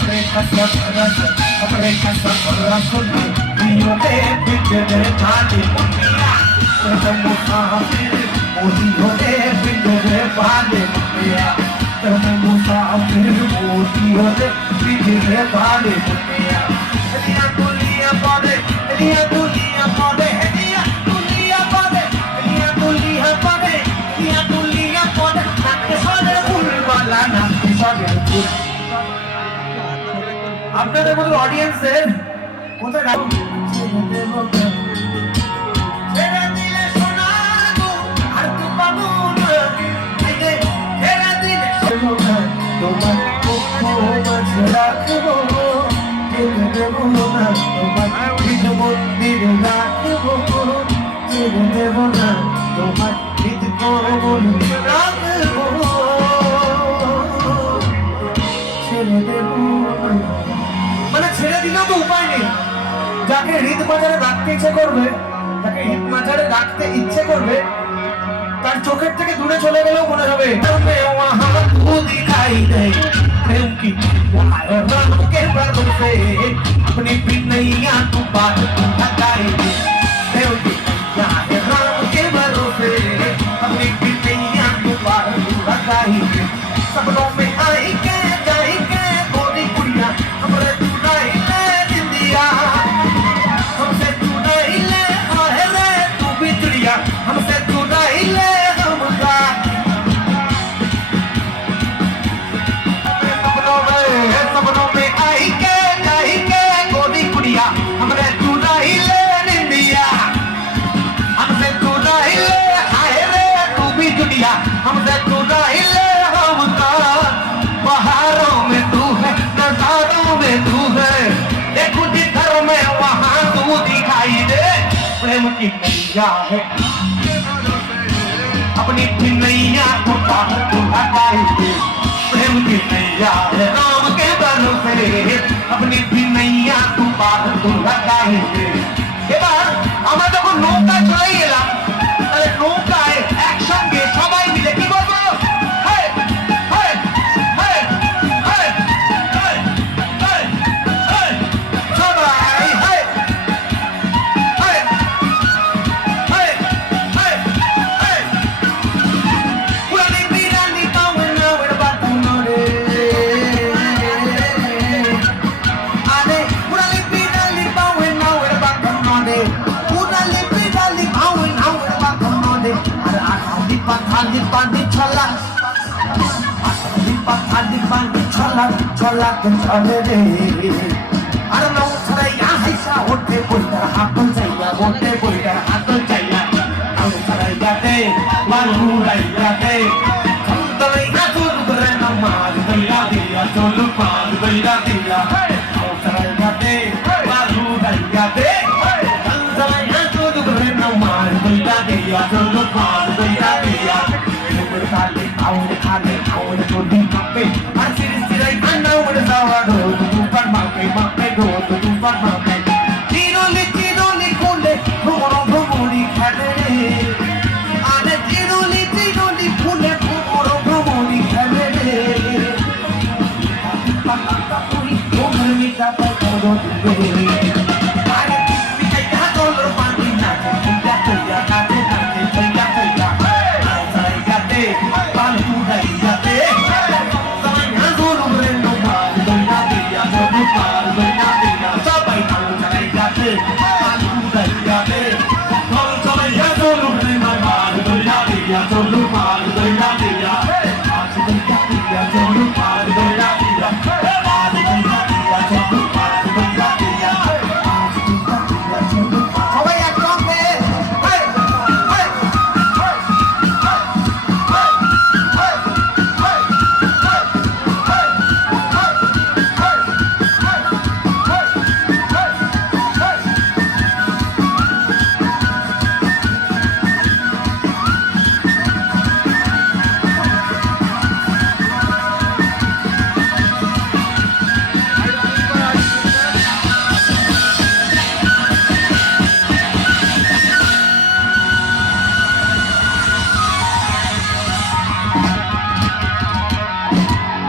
कपड़े का सब रस कपड़े का सब रस दियों के बिगड़े भाले मुनिया तुम मुसाफिर मोतियों के बिगड़े भाले मुनिया तुम मुसाफिर मोतियों के बिगड़े भाले मुनिया दुनिया दुनिया पौधे दुनिया दुनिया पौधे दुनिया दुनिया पौधे दुनिया दुनिया पौधे दुनिया दुनिया पौधे नाके सोने फूल वाला नाके सोने फूल আপনাদের মতো অডিয়েন্সের কোথায় ছেড়ে দিলে সোনা গো আর তো পাবো না ছেড়ে দিলে সোনা তোমার পক্ষ মাঝে রাখবো ছেড়ে দেবো না তোমার হৃদ মন্দির রাখবো ছেড়ে দেবো না তোমার হৃদ কমল রাখবো ছেড়ে দেবো মানে ছেড়ে দিলেও তো উপায় নেই যাকে হৃদ মাঝারে রাখতে ইচ্ছে করবে যাকে হৃদ মাঝারে রাখতে ইচ্ছে করবে তার চোখের থেকে দূরে চলে গেলেও মনে হবে प्रेम की रंग के पर्दों से अपनी पिन्नैया तू बात हटाई दे प्रेम की रंग के पर्दों से अपनी पिन्नैया तू बात हटाई दे सपनों में आई के जाई के गोरी कुड़िया हमरे तू नहीं ले दिंदिया हमसे तू नहीं ले आए रे तू भी चिड़िया हमसे तू नहीं ले हमका सपनों में आई के जाई के गोरी कुड़िया हमरे तू नहीं ले दिंदिया हमसे तू नहीं ले आए रे तू भी चिड़िया हमसे तू नहीं ले हमका बहारों में तू है नजारों में तू है देखो जिधर में वहां तू दिखाई दे प्रेम की नैया है अपनी नैया को पार तू हटाई दे प्रेम की नैया है राम के बल से अपनी नैया तू पार तू हटाई दे এবার আমরা যখন নৌকা চলে গেলাম তাহলে নৌকায় একসঙ্গে সবাই মিলে কি করবো চলা চলে রে আর নৌ ছড়াইয়া হাইসা ওঠে বইটার হাতল চাইয়া ওঠে বইটার হাতল চাইয়া নৌ ছড়াইয়া দে বালু রাইয়া দে চলতলাইয়া চুল করে নামাজ দইয়া দিয়া চলু পাঁচ দইয়া দিয়া নৌ ছড়াইয়া দে বালু রাইয়া দে চলতলাইয়া চুল করে নামাজ দইয়া দিয়া চলু পাঁচ দইয়া দিয়া খালে খালে খাওয়ার চলি কাপে আর সিরিজ সিরাই কান্না ওরে যাওয়া গো তুফান মাপে মাপে গো তুফান